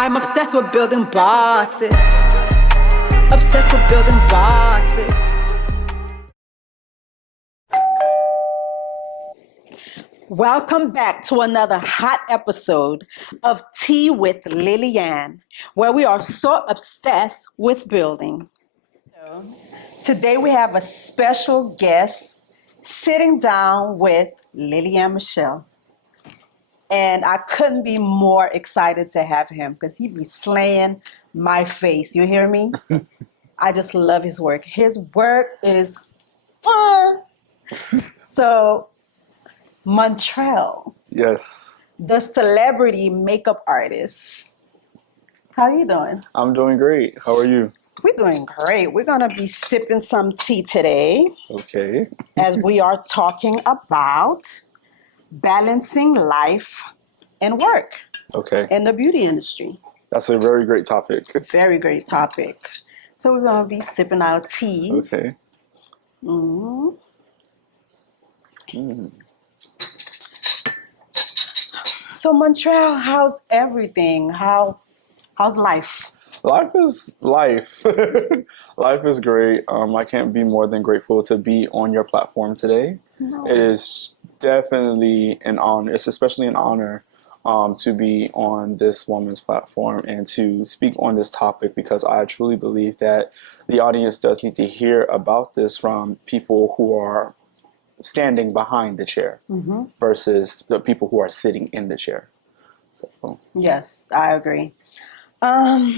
I'm obsessed with building bosses. Obsessed with building bosses. Welcome back to another hot episode of Tea with Lillian, where we are so obsessed with building. Today we have a special guest sitting down with Lillian Michelle. And I couldn't be more excited to have him because he be slaying my face. You hear me? I just love his work. His work is fun. So, Montrel, Yes. the celebrity makeup artist. How you doing? I'm doing great. How are you? We're doing great. We're going to be sipping some tea today Okay. as we are talking about balancing life and work Okay. in the beauty industry. That's a very great topic. Very great topic. So we're going to be sipping our tea. Okay. Mm. So Montrel, how's everything? How's life? Life is life. Life is great. I can't be more than grateful to be on your platform today. No. It is definitely an honor. It's especially an honor to be on this woman's platform and to speak on this topic because I truly believe that the audience does need to hear about this from people who are standing behind the chair versus the people who are sitting in the chair. So Yes, I agree.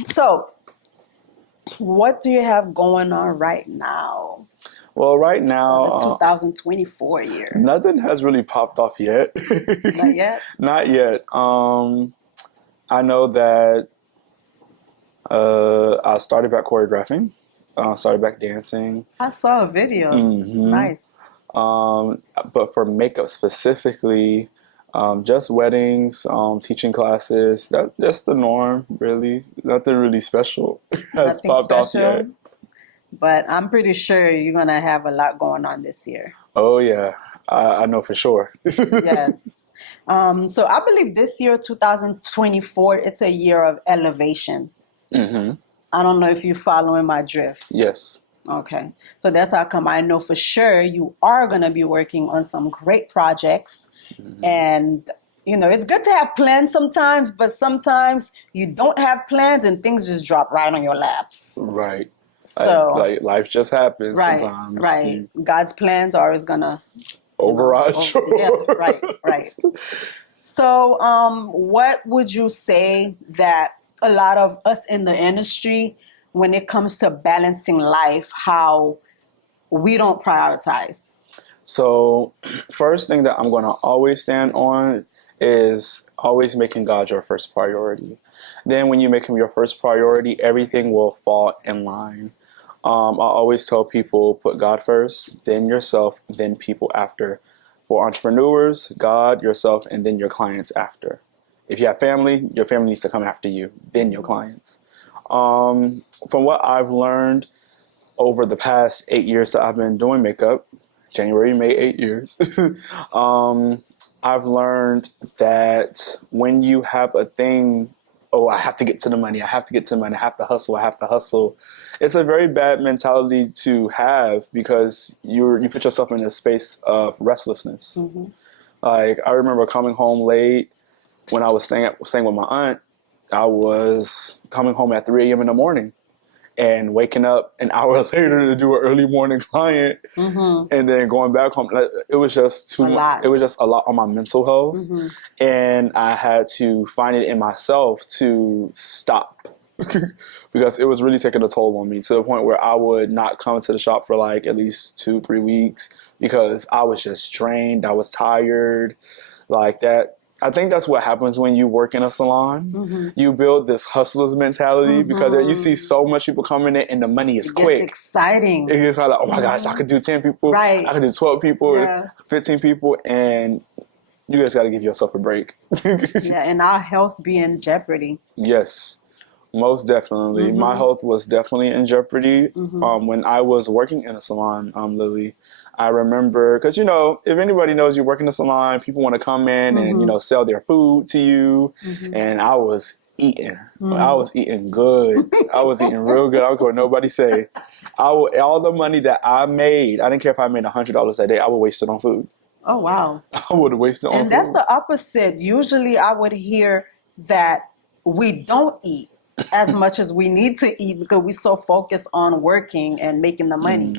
So what do you have going on right now? well, right The now 2024 year. nothing has really popped off yet. Not yet? Not yet. I know that I started back choreographing, started back dancing. I saw a video. It's nice. But for makeup specifically, just weddings, teaching classes. That's the norm, really. Nothing really special has Nothing popped off special. yet. But I'm pretty sure you're going to have a lot going on this year. Oh yeah, I know for sure. Yes. So I believe this year, 2024, it's a year of elevation. I don't know if you're following my drift. Yes. Okay. So that's how come I know for sure you are going to be working on some great projects. And, you know, it's good to have plans sometimes, but sometimes you don't have plans and things just drop right on your laps. Right. So, like life just happens right, sometimes. right. God's plans are always going to Override. yeah, right, right. So, what would you say that a lot of us in the industry, when it comes to balancing life, how we don't prioritize? So, first thing that I'm going to always stand on is always making God your first priority. Then when you make him your first priority, everything will fall in line. I always tell people, put God first, then yourself, then people after. For entrepreneurs, God, yourself, and then your clients after. If you have family, your family needs to come after you, then your clients. From what I've learned over the past 8 years that I've been doing makeup, January made 8 years, I've learned that when you have a thing, oh, I have to get to the money, I have to get to the money, I have to hustle, it's a very bad mentality to have because you put yourself in a space of restlessness. Like, I remember coming home late when I was staying with my aunt. I was coming home at 3 a.m. in the morning and waking up an hour later to do an early morning client and then going back home. It was just too much. It was just a lot on my mental health. And I had to find it in myself to stop because it was really taking a toll on me to the point where I would not come to the shop for like at least 2-3 weeks because I was just drained. I was tired like that. I think that's what happens when you work in a salon. You build this hustler's mentality because you see so much people coming in and the money is quick. It's exciting. It gets like, oh my gosh, I could do 10 people. Right. I could do 12 people, Yeah. 15 people, and you guys got to give yourself a break. Yeah, and our health be in jeopardy. Yes, most definitely. My health was definitely in jeopardy when I was working in a salon, Lily. I remember, because, you know, if anybody knows you work in a salon, people want to come in and, you know, sell their food to you. And I was eating. I was eating good. I was eating real good. I don't care what nobody say. All the money that I made, I didn't care if I made $100 that day, I would waste it on food. Oh, wow. I would waste it on And food. that's the opposite. Usually I would hear that we don't eat as much as we need to eat because we're so focused on working and making the money.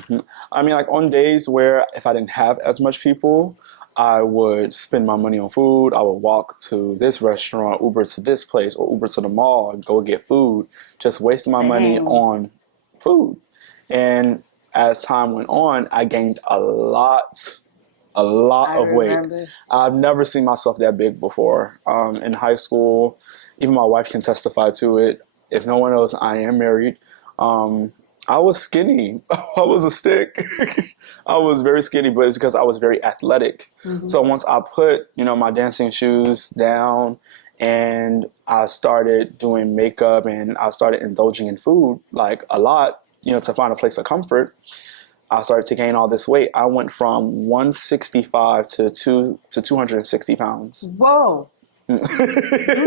I mean, like on days where if I didn't have as much people, I would spend my money on food. I would walk to this restaurant, Uber to this place, or Uber to the mall and go get food, just wasting my money Dang. on food. And as time went on, I gained a lot I of weight. remember. I've never seen myself that big before. In high school, even my wife can testify to it. If no one else, I am married. I was skinny. I was a stick. I was very skinny, but it's because I was very athletic. So once I put, my dancing shoes down and I started doing makeup and I started indulging in food like a lot, to find a place of comfort, I started to gain all this weight. I went from 165 to 260 pounds. Whoa. You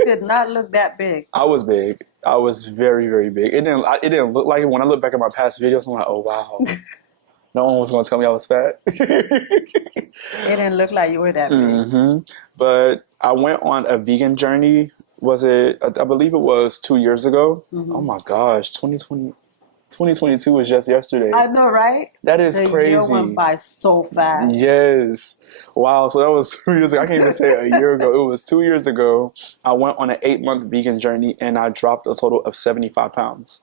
did not look that big. I was big. I was very, very big. It didn't look like it. When I look back at my past videos, I'm like, oh wow. No one was going to tell me I was fat. It didn't look like you were that big. But I went on a vegan journey. I believe it was 2 years ago. Oh my gosh, 2022 was just yesterday. I know, right? That is the crazy. The year went by so fast. Yes. Wow. So that was 2 years ago. I can't even say a year ago. It was 2 years ago. I went on an 8-month vegan journey and I dropped a total of 75 pounds.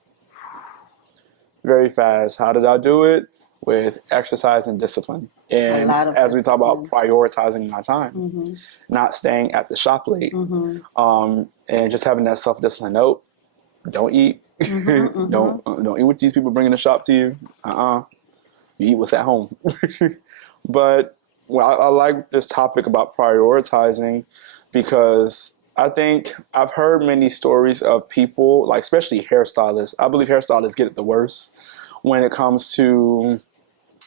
Very fast. How did I do it? With exercise and discipline. And as we talk about prioritizing my time, not staying at the shop late, and just having that self-discipline. Nope, don't eat. Don't eat what these people bring in the shop to you. You eat what's at home. But I like this topic about prioritizing because I think I've heard many stories of people, like especially hairstylists. I believe hairstylists get it the worst when it comes to,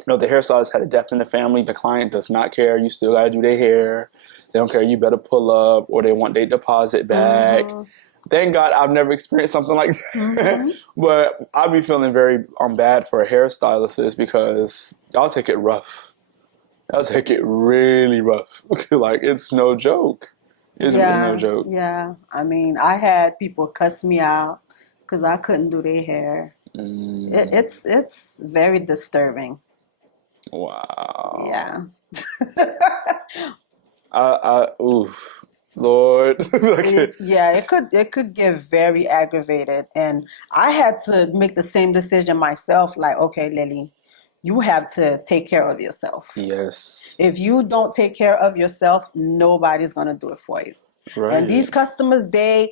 the hairstylist had a death in the family. The client does not care. You still got to do their hair. They don't care. You better pull up, or they want their deposit back. Thank God I've never experienced something like that. But I'd be feeling very bad for hairstylists because y'all take it rough. Y'all take it really rough. Like, it's no joke. It's really no joke. Yeah. I mean, I had people cuss me out because I couldn't do their hair. It's very disturbing. Wow. Yeah. Oof. Lord. It could get very aggravated. And I had to make the same decision myself. Like, okay, Lily, you have to take care of yourself. Yes. If you don't take care of yourself, nobody's going to do it for you. Right. And these customers, they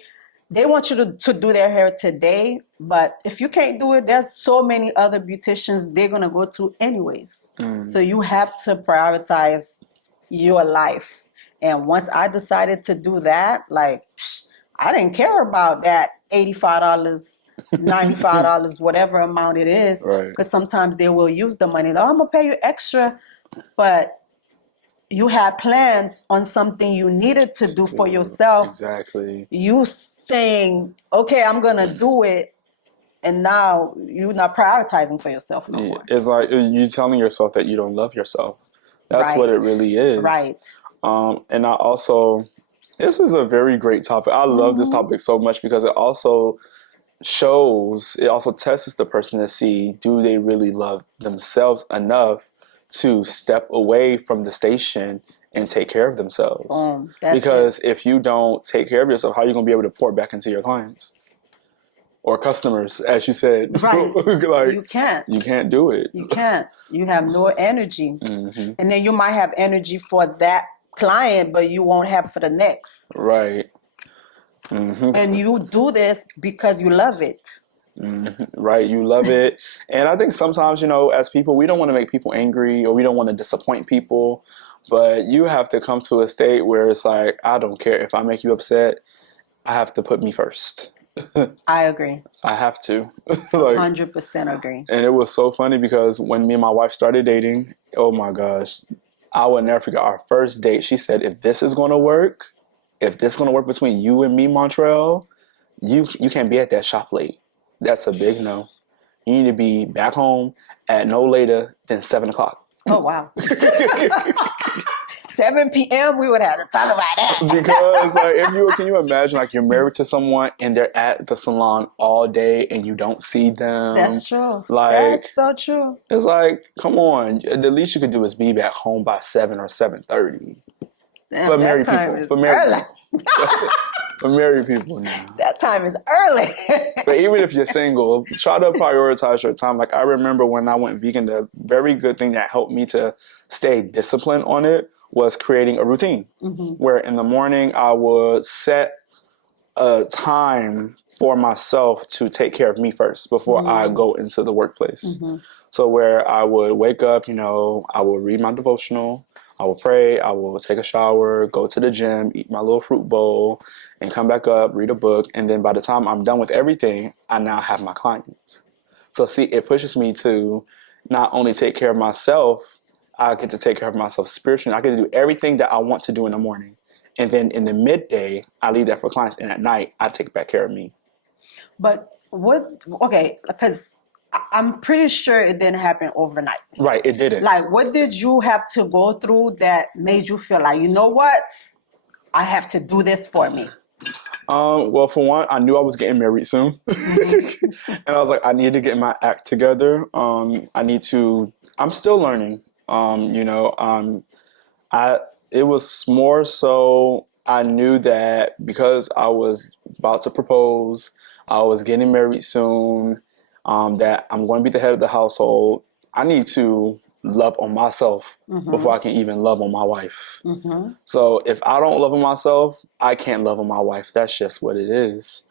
want you to do their hair today. But if you can't do it, there's so many other beauticians they're going to go to anyways. So you have to prioritize your life. And once I decided to do that, like, I didn't care about that $85, $95, whatever amount it is. Right. Because sometimes they will use the money. Oh, I'm going to pay you extra. But you had plans on something you needed to do for yourself. Exactly. You saying, okay, I'm going to do it. And now you're not prioritizing for yourself no more. It's like you telling yourself that you don't love yourself. That's what it really is. Right. And I also, this is a very great topic. I love this topic so much because it also tests the person to see, do they really love themselves enough to step away from the station and take care of themselves? Because if you don't take care of yourself, how are you going to be able to pour back into your clients? Or customers, as you said. Right. Like, you can't. You can't do it. You can't. You have no energy. And then you might have energy for that client, but you won't have for the next. Right. And you do this because you love it. Right. You love it. And I think sometimes, as people, we don't want to make people angry or we don't want to disappoint people. But you have to come to a state where it's like, I don't care if I make you upset. I have to put me first. I agree. I have to. 100% agree. And it was so funny because when me and my wife started dating, oh my gosh, I will never forget our first date. She said, if this is going to work between you and me, Montrel, you can't be at that shop late. That's a big no. You need to be back home at no later than 7 o'clock. Oh, wow. 7 p.m. we would have to talk about that. Because like can you imagine like you're married to someone and they're at the salon all day and you don't see them? That's true. Like That's so true. it's like, come on. The least you could do is be back home by 7 or 7:30. For married people. For married people. For married people now. That time is early. But even if you're single, try to prioritize your time. Like I remember when I went vegan, the very good thing that helped me to stay disciplined on it was creating a routine. Where in the morning I would set a time for myself to take care of me first before I go into the workplace. So where I would wake up, I would read my devotional, I will pray, I will take a shower, go to the gym, eat my little fruit bowl, and come back up, read a book. And then by the time I'm done with everything, I now have my clients. So see, it pushes me to not only take care of myself, I get to take care of myself spiritually. I get to do everything that I want to do in the morning. And then in the midday, I leave that for clients. And at night, I take back care of me. But because I'm pretty sure it didn't happen overnight. Right, it didn't. Like, what did you have to go through that made you feel like, you know what? I have to do this for me. Well, for one, I knew I was getting married soon. And I was like, I need to get my act together. I'm still learning. It was more so I knew that because I was about to propose, I was getting married soon, that I'm going to be the head of the household. I need to love on myself before I can even love on my wife. So if I don't love on myself, I can't love on my wife. That's just what it is.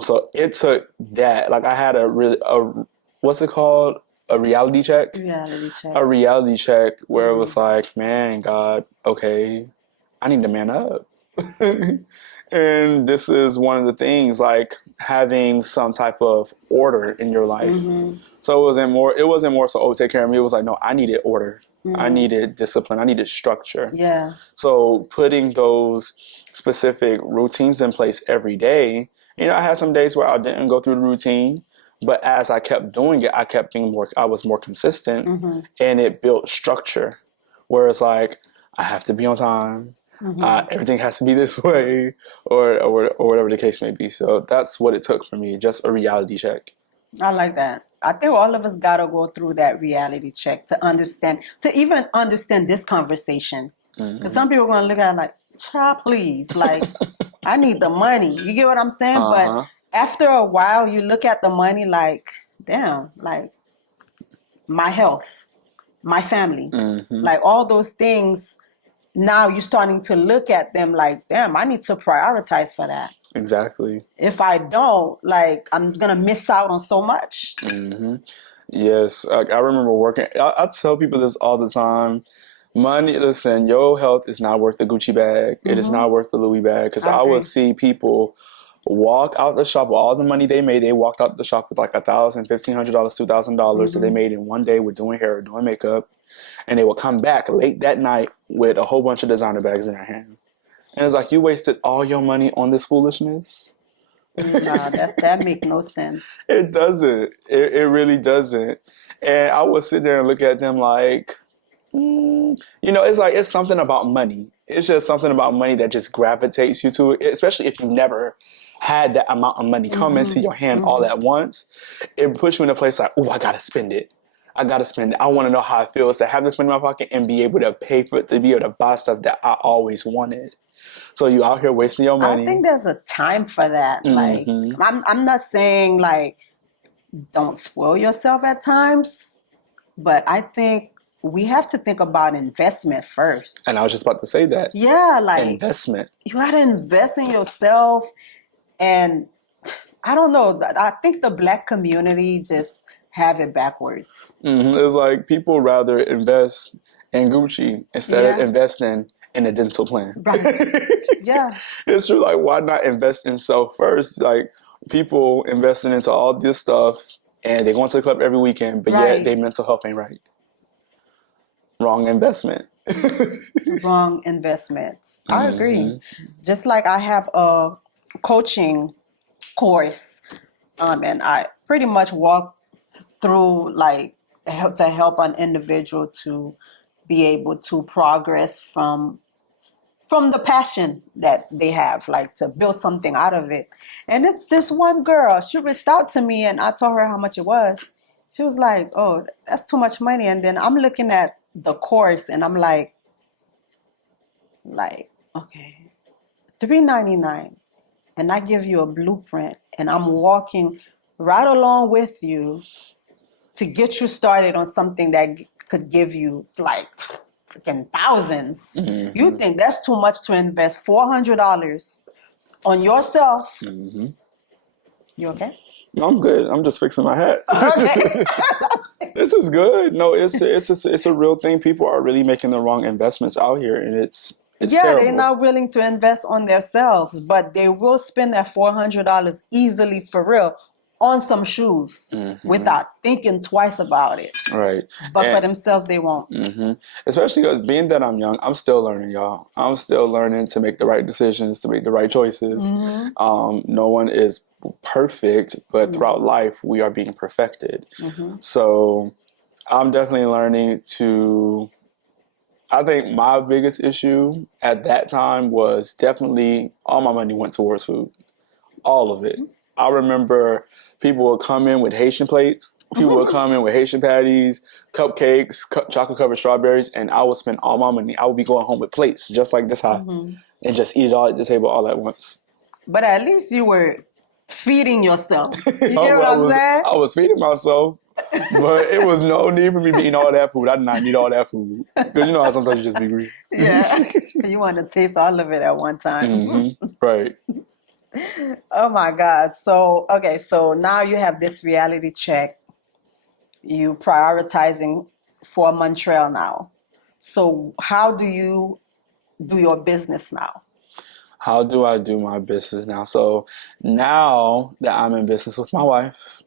So it took that. Like I had what's it called? A reality check? Reality check. A reality check where it was like, man, God, okay, I need to man up. And this is one of the things, like having some type of order in your life. So it wasn't more so, oh, take care of me. It was like, no, I needed order. I needed discipline. I needed structure. Yeah. So putting those specific routines in place every day, I had some days where I didn't go through the routine. But as I kept doing it, I was more consistent, and it built structure. Where it's like, I have to be on time. Everything has to be this way, or whatever the case may be. So that's what it took for me, just a reality check. I like that. I think all of us got to go through that reality check to even understand this conversation. Because some people are going to look at it like, child, please, like, I need the money. You get what I'm saying? But after a while, you look at the money like, damn, like my health, my family, like all those things. Now you're starting to look at them like, damn, I need to prioritize for that. Exactly. If I don't, like, I'm going to miss out on so much. Yes. I remember working. I tell people this all the time. Money, listen, your health is not worth the Gucci bag. It is not worth the Louis bag. Because I would see people walk out the shop with all the money they made. They walked out the shop with like $1,000, $1,500, $2,000 that they made in one day with doing hair or doing makeup. And they would come back late that night with a whole bunch of designer bags in their hand. And it's like, you wasted all your money on this foolishness? Nah, that make no sense. It doesn't. It really doesn't. And I would sit there and look at them like, it's like, it's something about money. It's just something about money that just gravitates you to it, especially if you've never had that amount of money come into your hand all at once. It puts you in a place like, oh, I got to spend it. I got to spend it. I want to know how it feels to have this money in my pocket and be able to pay for it, to be able to buy stuff that I always wanted. So you out here wasting your money. I think there's a time for that. Like, I'm not saying like, don't spoil yourself at times, but I think we have to think about investment first. And I was just about to say that. Yeah, like investment. You got to invest in yourself. And I don't know. I think the Black community just have it backwards. It's like people rather invest in Gucci instead of investing in a dental plan. Right. Yeah. It's true. Like, why not invest in self first? Like, people investing into all this stuff and they going to the club every weekend, but yet their mental health ain't right. Wrong investment. Wrong investments. I agree. Just like I have a coaching course, and I pretty much walk through like help an individual to be able to progress from the passion that they have, like to build something out of it. And it's this one girl, she reached out to me and I told her how much it was. She was like, oh, that's too much money. And then I'm looking at the course and I'm like, okay, $3.99. And I give you a blueprint and I'm walking right along with you to get you started on something that could give you like freaking thousands. Mm-hmm. You think that's too much to invest $400 on yourself? Mm-hmm. You okay? No, I'm good. I'm just fixing my hat. Okay. This is good. No, it's a real thing. People are really making the wrong investments out here, and it's Yeah, terrible. they're not willing to invest on themselves, but they will spend that $400 easily for real on some shoes without thinking twice about it. Right. But for And- themselves, they won't. Especially because being that I'm young, I'm still learning, y'all. I'm still learning to make the right decisions, to make the right choices. No one is perfect, but throughout life, we are being perfected. So I'm definitely learning to. I think my biggest issue at that time was definitely all my money went towards food. All of it. I remember people would come in with Haitian plates. People would come in with Haitian patties, cupcakes, chocolate covered strawberries, and I would spend all my money. I would be going home with plates just like this high and just eat it all at the table all at once. But at least you were feeding yourself. You get what I'm saying? I was feeding myself, but it was no need for me eating all that food. I did not need all that food. Because you know how sometimes you just be greedy. Yeah. You want to taste all of it at one time. Right. Oh my God. So, okay, so now you have this reality check. You prioritizing for Montrel now. So how do you do your business now? How do I do my business now? So now that I'm in business with my wife,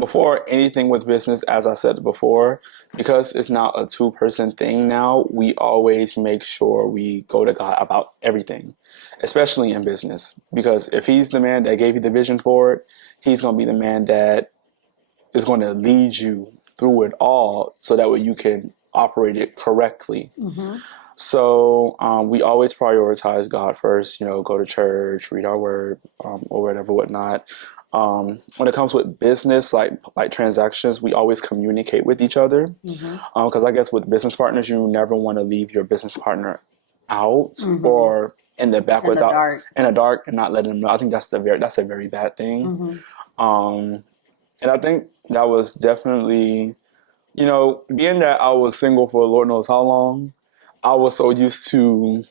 before anything with business, as I said before, because it's not a two-person thing now, we always make sure we go to God about everything, especially in business. Because if He's the man that gave you the vision for it, He's going to be the man that is going to lead you through it all so that way you can operate it correctly. So we always prioritize God first, go to church, read our word, or whatever, whatnot. When it comes with business, like transactions, we always communicate with each other. Because I guess with business partners, you never want to leave your business partner out or in the back In the dark. in the dark and not letting them know. I think that's a very bad thing. And I think that was definitely, being that I was single for Lord knows how long, I was so used to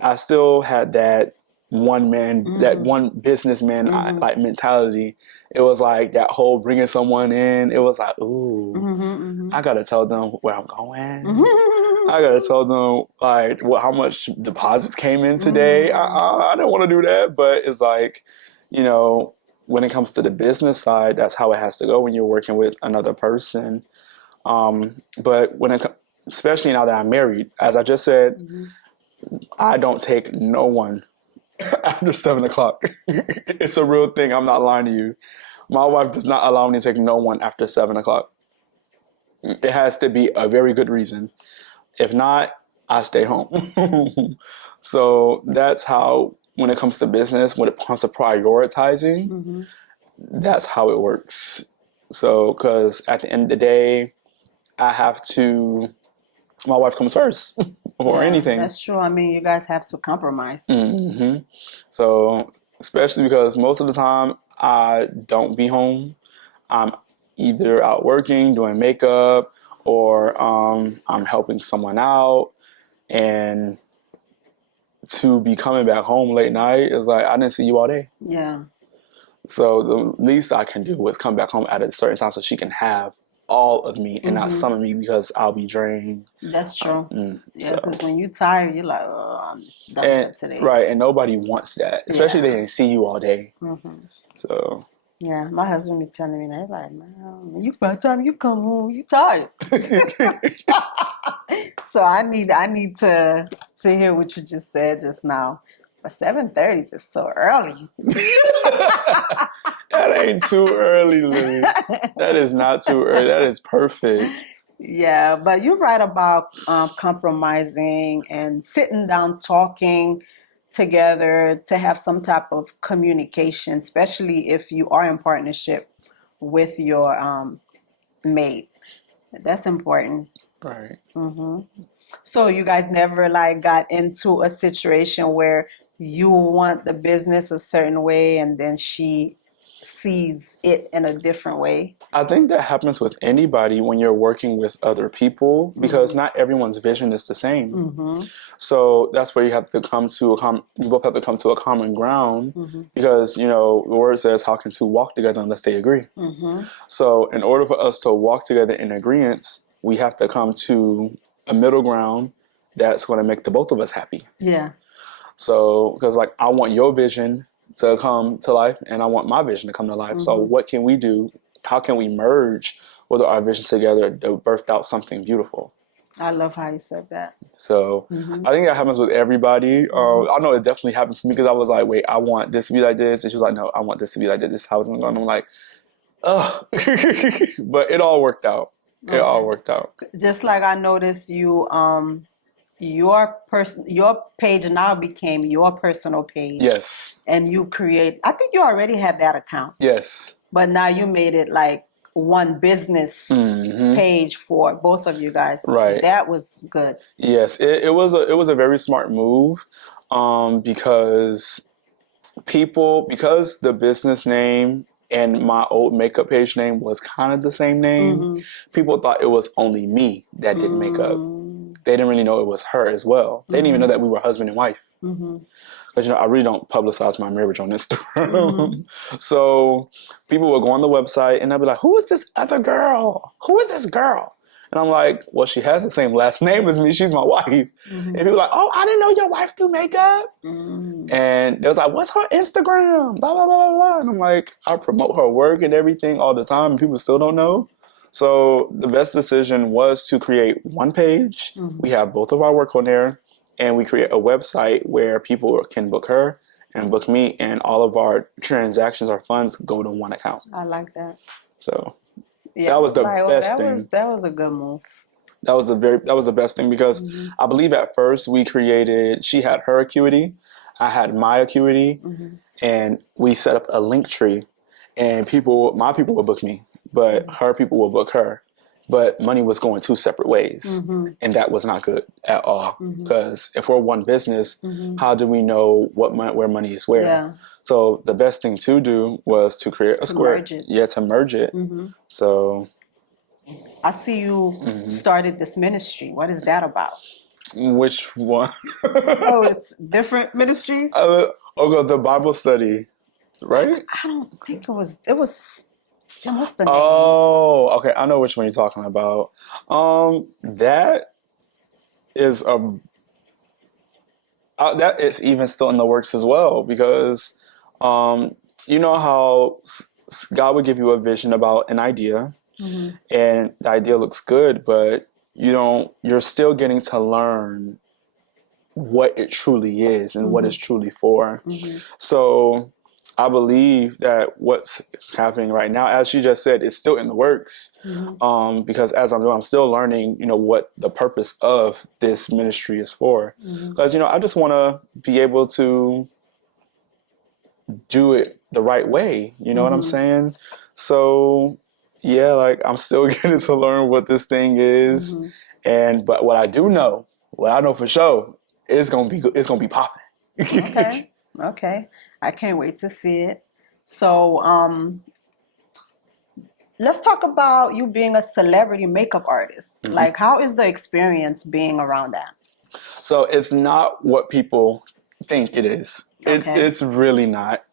I still had that one man, that one businessman like mentality. It was like that whole bringing someone in. It was like, ooh, I gotta tell them where I'm going. I gotta tell them like how much deposits came in today. I didn't want to do that, but it's like, when it comes to the business side, that's how it has to go when you're working with another person. But especially now that I'm married, as I just said, I don't take no one after 7:00. It's a real thing. I'm not lying to you. My wife does not allow me to take no one after 7:00. It has to be a very good reason. If not, I stay home. So that's how, when it comes to business, when it comes to prioritizing, that's how it works. So, because at the end of the day, my wife comes first before anything. That's true. I mean, you guys have to compromise. So, especially because most of the time I don't be home. I'm either out working, doing makeup, or I'm helping someone out. And to be coming back home late night is like, I didn't see you all day. Yeah. So the least I can do is come back home at a certain time so she can have all of me and not some of me because I'll be drained. That's true. Yeah, because when you're tired, you're like, oh, I'm done for today. Right, and nobody wants that, especially if they didn't see you all day. So. Yeah, my husband be telling me that. He's like, man, by the time you come home, you tired. So I need to hear what you just said just now. 7:30 is just so early. That ain't too early, Lily. That is not too early. That is perfect. Yeah, but you're right about compromising and sitting down, talking together to have some type of communication, especially if you are in partnership with your mate. That's important. Right. So you guys never like got into a situation where you want the business a certain way and then she sees it in a different way? I think that happens with anybody when you're working with other people because not everyone's vision is the same. So that's where you have to come to you both have to come to a common ground because, you know, the word says how can two walk together unless they agree. So in order for us to walk together in agreement, we have to come to a middle ground that's going to make the both of us happy. Yeah. So, because like I want your vision to come to life and I want my vision to come to life. So what can we do? How can we merge with our visions together to birth out something beautiful? I love how you said that. So I think that happens with everybody. I know it definitely happened for me because I was like, wait, I want this to be like this. And she was like, no, I want this to be like this. This is how it's going to go. And I'm like, oh, but it all worked out. It all worked out. Just like I noticed you, your page now became your personal page. Yes. And you create, I think you already had that account. Yes. But now you made it like one business page for both of you guys. Right. That was good. Yes, it was a very smart move because because the business name and my old makeup page name was kind of the same name, people thought it was only me that did makeup. They didn't really know it was her as well. They didn't even know that we were husband and wife. Because, you know, I really don't publicize my marriage on Instagram. So people would go on the website and I'd be like, who is this other girl? Who is this girl? And I'm like, well, she has the same last name as me. She's my wife. And people were like, oh, I didn't know your wife do makeup. And they was like, what's her Instagram? Blah, blah, blah, blah. And I'm like, I promote her work and everything all the time. And people still don't know. So the best decision was to create one page. We have both of our work on there. And we create a website where people can book her and book me. And all of our transactions, our funds go to one account. I like that. So yeah, that was the best thing. That was a good move. That was the best thing because I believe at first she had her acuity, I had my acuity, and we set up a link tree and my people would book me, but her people will book her. But money was going two separate ways, and that was not good at all. Because if we're one business, how do we know where money is where? Yeah. So the best thing to do was to create a square. Merge it. Yeah, to merge it. So I see you started this ministry. What is that about? Which one? Oh, it's different ministries? The Bible study, right? I don't think it was. What's the name? Oh, okay. I know which one you're talking about. That is that is even still in the works as well because, you know how God would give you a vision about an idea, and the idea looks good, but you're still getting to learn what it truly is and what it's truly for. So I believe that what's happening right now, as you just said, is still in the works. Because as I'm still learning, what the purpose of this ministry is for. Because, I just want to be able to do it the right way. You know what I'm saying? So, yeah, like I'm still getting to learn what this thing is. But what I know for sure, it's gonna be popping. Okay. I can't wait to see it. So, let's talk about you being a celebrity makeup artist. Like, how is the experience being around that? So it's not what people think it is. It's really not.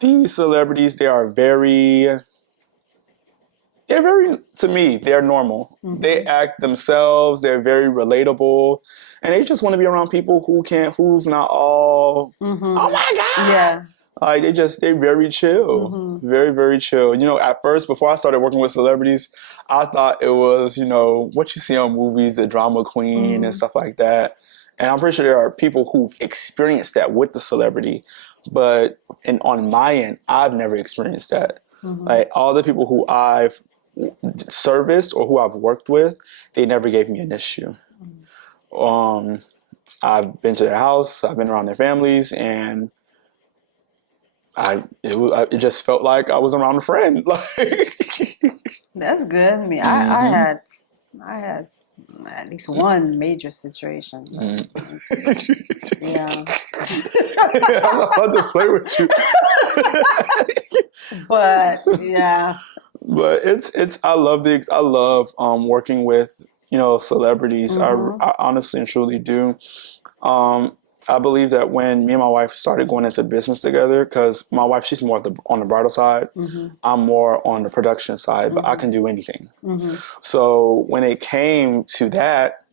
These celebrities, they're very, to me, they're normal. They act themselves. They're very relatable. And they just want to be around people who's not all, oh my God. Yeah. Like they're very chill. Very, very chill. At first, before I started working with celebrities, I thought it was, what you see on movies, the drama queen and stuff like that. And I'm pretty sure there are people who've experienced that with the celebrity, but on my end, I've never experienced that. Like all the people who I've serviced or who I've worked with, they never gave me an issue. I've been to their house, I've been around their families, and it just felt like I was around a friend. Like, That's good. I mean, I had at least one major situation. Yeah. I'm not about to play with you. But yeah. But I love working with celebrities. I honestly and truly do. I believe that when me and my wife started going into business together, because my wife, she's more on the bridal side, I'm more on the production side, but I can do anything. So when it came to that,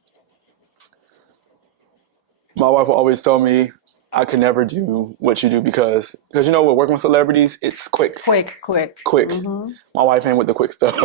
my wife will always tell me I could never do what you do because we're working with celebrities, it's quick. Quick. My wife ain't with the quick stuff.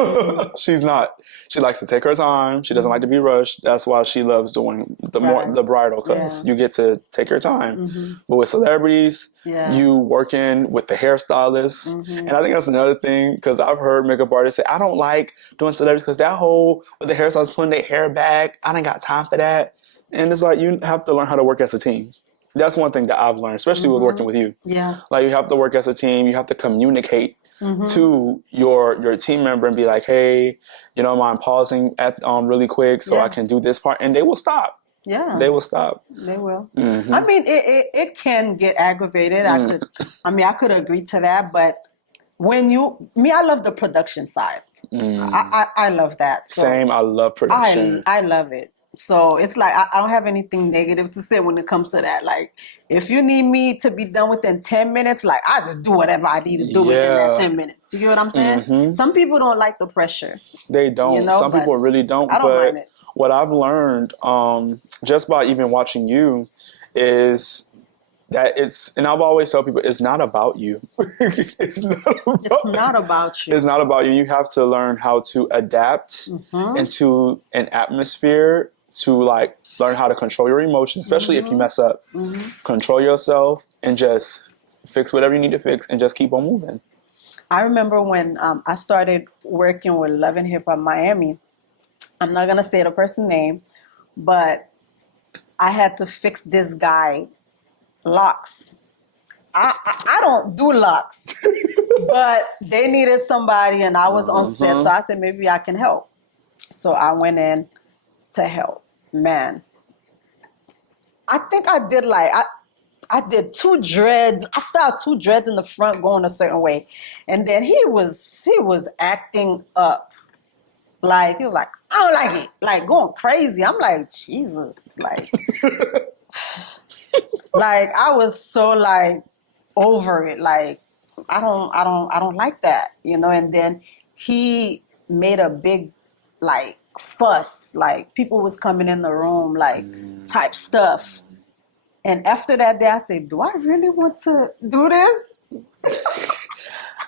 She's not. She likes to take her time. She doesn't like to be rushed. That's why she loves doing the bridal, because you get to take your time. But with celebrities, you working with the hairstylists, and I think that's another thing, because I've heard makeup artists say, I don't like doing celebrities because that whole with the hairstylists putting their hair back, I ain't got time for that. And it's like, you have to learn how to work as a team. That's one thing that I've learned, especially with working with you. Yeah. Like, you have to work as a team. You have to communicate to your team member and be like, hey, mind pausing at really quick so I can do this part, and they will stop. Yeah, they will stop. They will. I mean, it can get aggravated. I could agree to that, but I love the production side. I love that. So Same. I love production. I love it. So it's like I don't have anything negative to say when it comes to that. Like, if you need me to be done within 10 minutes, like, I just do whatever I need to do within that 10 minutes. You get what I'm saying? Some people don't like the pressure. They don't. Some people really don't. I don't mind it. What I've learned just by even watching you is that and I've always tell people, it's not about you. It's not about you. It's not about you. You have to learn how to adapt into an atmosphere, to like learn how to control your emotions, especially if you mess up. Control yourself and just fix whatever you need to fix and just keep on moving. I remember when I started working with Love and Hip Hop Miami. I'm not gonna say the person's name, but I had to fix this guy locks. I don't do locks, but they needed somebody, and I was on set, so I said maybe I can help. So I went in to help. Man, I think I did I did 2 dreads. I started 2 dreads in the front going a certain way, and then he was acting up. Like, he was like, I don't like it, like going crazy. I'm like, Jesus, like, like I was so like over it. Like, I don't like that, And then he made a big like fuss, like people was coming in the room, like type stuff. And after that day, I said, do I really want to do this?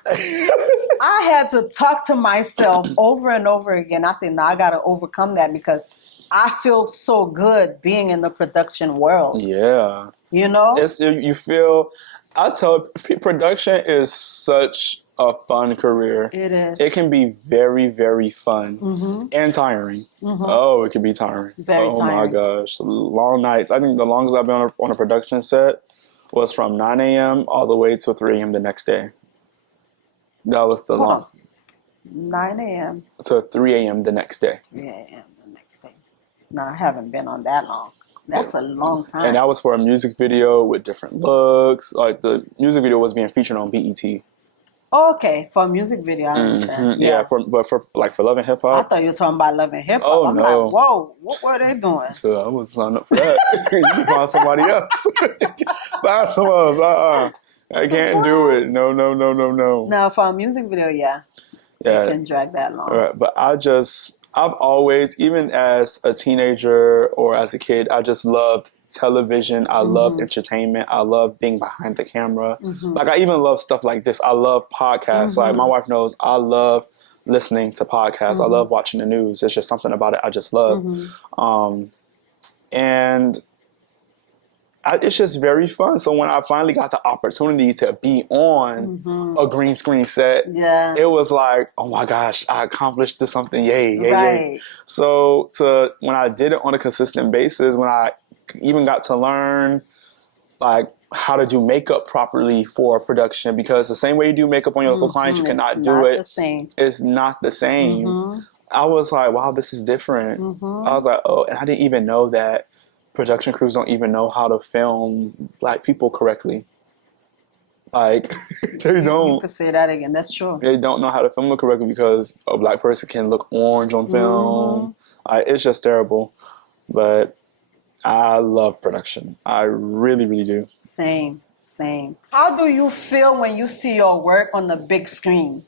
I had to talk to myself over and over again. I said, no, I got to overcome that, because I feel so good being in the production world. Yeah. You feel, I tell production is such a fun career. It is. It can be very, very fun and tiring. Oh, it can be tiring. Very tiring. My gosh. Long nights. I think the longest I've been on a production set was from 9 a.m. all the way to 3 a.m. the next day. That was the long. 9 a.m. to 3 a.m. the next day. 3 a.m. the next day. No, I haven't been on that long. That's a long time. And that was for a music video with different looks. Like, the music video was being featured on BET. Oh, okay, for a music video, I understand. Yeah, for Love and Hip Hop. I thought you were talking about Love and Hip Hop. Oh, I'm no. like, whoa, what were they doing? So I was signed up for that. You can find somebody else. Find someone else. I can't do it. No. No, for a music video, yeah. It can drag that long. Right. But I've always, even as a teenager or as a kid, I just loved television. I loved entertainment. I love being behind the camera. Like, I even love stuff like this. I love podcasts. Like, my wife knows I love listening to podcasts. I love watching the news. It's just something about it I just love. And it's just very fun. So when I finally got the opportunity to be on a green screen set, Yeah. it was like, oh my gosh, I accomplished something. Yay, yay, yay. Right. So when I did it on a consistent basis, when I even got to learn like how to do makeup properly for production, because the same way you do makeup on your local clients, you cannot do it. The same. It's not the same. I was like, wow, this is different. I was like, oh, and I didn't even know that production crews don't even know how to film Black people correctly. Like, they don't. You could say that again. That's true. They don't know how to film it correctly because a Black person can look orange on film. It's just terrible. But I love production. I really, really do. Same. How do you feel when you see your work on the big screen?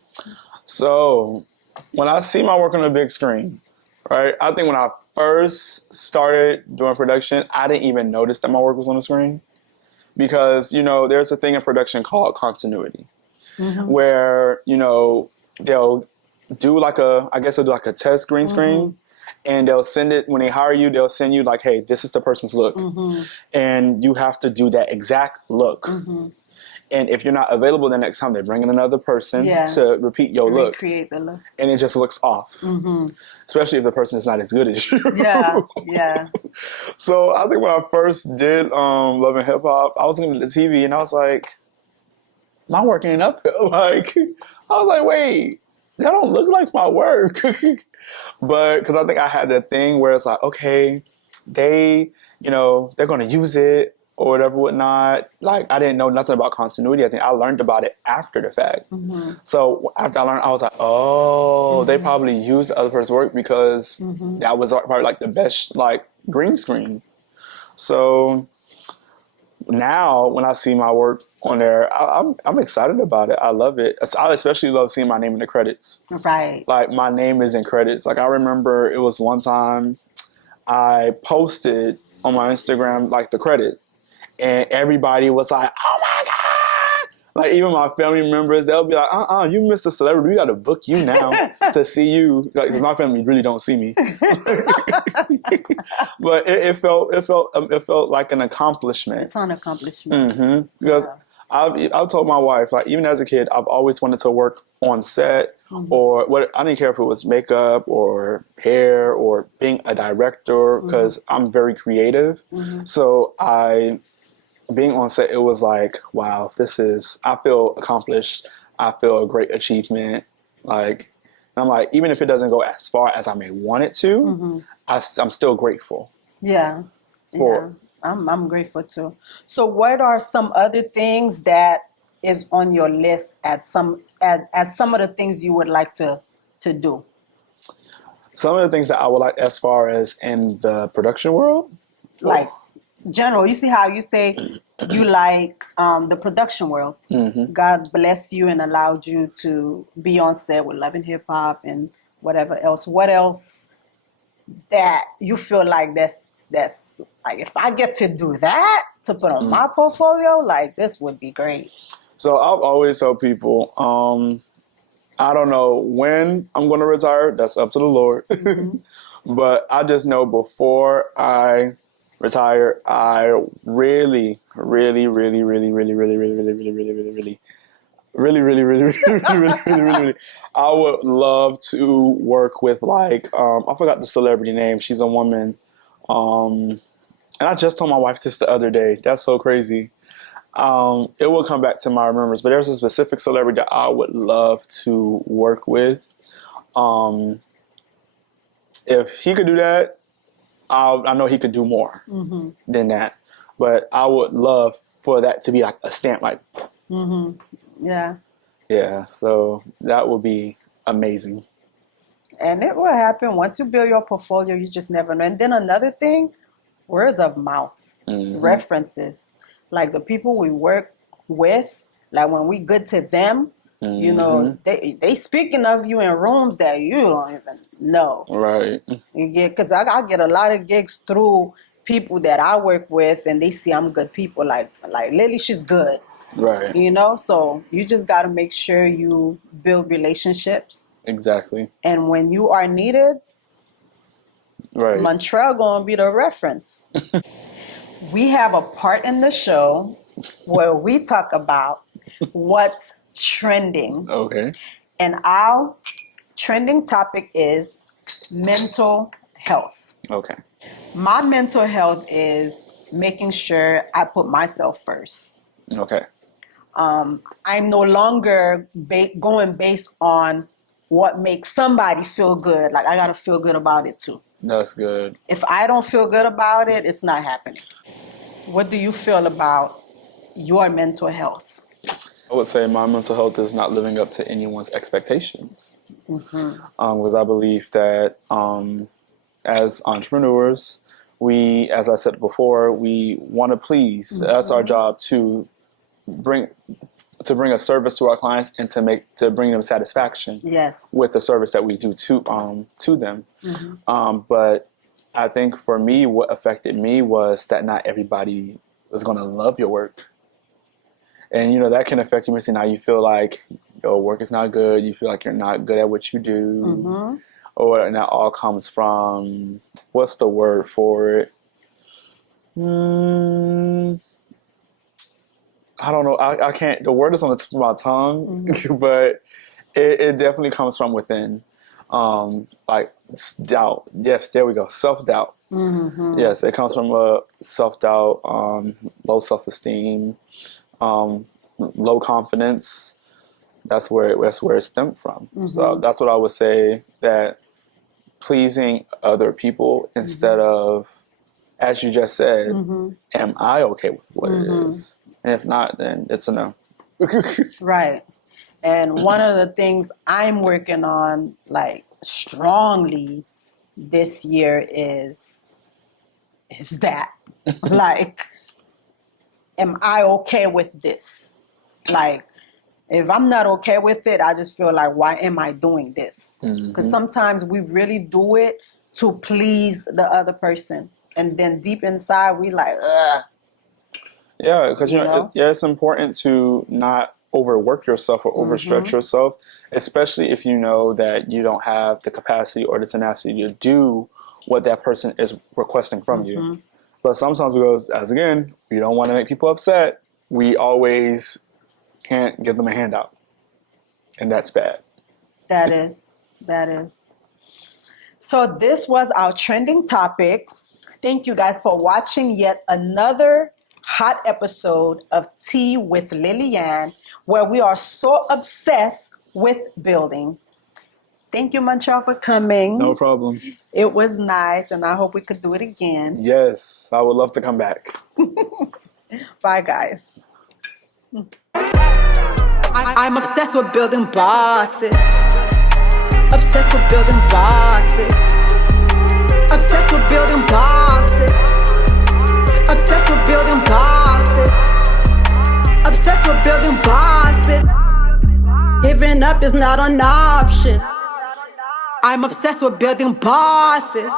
So when I see my work on the big screen, right, I think when I first started doing production, I didn't even notice that my work was on the screen because, there's a thing in production called continuity where, they'll do like a test green screen and they'll send it when they hire you, they'll send you like, hey, this is the person's look. And you have to do that exact look. And if you're not available the next time, they bring in another person to repeat your look. Recreate the look. And it just looks off. Especially if the person is not as good as you. Yeah. So I think when I first did Love and Hip Hop, I was looking at the TV and I was like, my work ain't up here. Like, I was like, wait, that don't look like my work. But because I think I had a thing where it's like, okay, they're going to use it or whatever, whatnot. Like, I didn't know nothing about continuity. I think I learned about it after the fact. So after I learned, I was like, oh, they probably used the other person's work because that was probably like the best like green screen. So now when I see my work on there, I'm excited about it. I love it. I especially love seeing my name in the credits. Right. Like my name is in credits. Like I remember it was one time I posted on my Instagram like the credit. And everybody was like, oh my God. Like even my family members, they'll be like, you missed a celebrity. We got to book you now to see you. Like, because my family really don't see me. But it felt like an accomplishment. It's an accomplishment. Because I've told my wife, like even as a kid, I've always wanted to work on set or what. I didn't care if it was makeup or hair or being a director because I'm very creative. So being on set, it was like, wow, I feel accomplished. I feel a great achievement. Like, I'm like, even if it doesn't go as far as I may want it to, I'm still grateful. Yeah. I'm grateful too. So what are some other things that is on your list as some of the things you would like to do? Some of the things that I would like as far as in the production world? Like, general, you see how you say you like the production world. God bless you and allowed you to be on set with Love and Hip Hop and whatever else. What else that you feel like that's like, if I get to do that to put on my portfolio, like this would be great. So I've always told people, I don't know when I'm going to retire. That's up to the Lord. But I just know before I retire, I really, really, really, really, really, really, really, really, really, really, really, really, really, really, really, really, really, I would love to work with like, I forgot the celebrity name. She's a woman. And I just told my wife this the other day. That's so crazy. It will come back to my remembrance, but there's a specific celebrity that I would love to work with. If he could do that, I know he could do more than that. But I would love for that to be like a stamp, like. Yeah. Yeah, so that would be amazing. And it will happen once you build your portfolio. You just never know. And then another thing, words of mouth, references, like the people we work with, like when we good to them, you know, they speaking of you in rooms that you don't even know. Right. You get, because I get a lot of gigs through people that I work with, and they see I'm good people. Like Lily, she's good. Right. You know, so you just got to make sure you build relationships. Exactly. And when you are needed, right, Montrel gonna be the reference. we have a part in the show where we talk about what's trending. Okay. And our trending topic is mental health. Okay. My mental health is making sure I put myself first. Okay. I'm no longer going based on what makes somebody feel good. Like, I got to feel good about it too. That's good. If I don't feel good about it, it's not happening. What do you feel about your mental health? I would say my mental health is not living up to anyone's expectations. Because I believe that as entrepreneurs, we, as I said before, we want to please. That's our job to bring a service to our clients and to bring them satisfaction. Yes. With the service that we do to them. But I think for me, what affected me was that not everybody is going to love your work. And, you know, that can affect you. Now you feel like your work is not good. You feel like you're not good at what you do. Or, and that all comes from, what's the word for it? I don't know. I can't, the word is on the tip of my tongue, but it definitely comes from within. Like doubt. Yes, there we go. Self-doubt. Yes, it comes from self-doubt, low self-esteem, low confidence. That's where it stemmed from. So that's what I would say, that pleasing other people instead of, as you just said, am I okay with what it is? And if not, then it's a no. Right. And one of the things I'm working on, like, strongly this year is that. Like, am I okay with this? Like, if I'm not okay with it, I just feel like, why am I doing this? Because sometimes we really do it to please the other person. And then deep inside, we like, ugh. Yeah, because it's important to not overwork yourself or overstretch yourself, especially if you know that you don't have the capacity or the tenacity to do what that person is requesting from you. But sometimes because, as again, we don't want to make people upset, we always can't give them a handout. And that's bad. That is. So this was our trending topic. Thank you guys for watching yet another hot episode of Tea with Lillian, where we are so obsessed with building. Thank you, Montrel, for coming. No problem. It was nice, and I hope we could do it again. Yes, I would love to come back. Bye, guys. I'm obsessed with building bosses. Obsessed with building bosses. Obsessed with building bosses. Obsessed with building bosses. Obsessed with building bosses. Giving up is not an option. I'm obsessed with building bosses.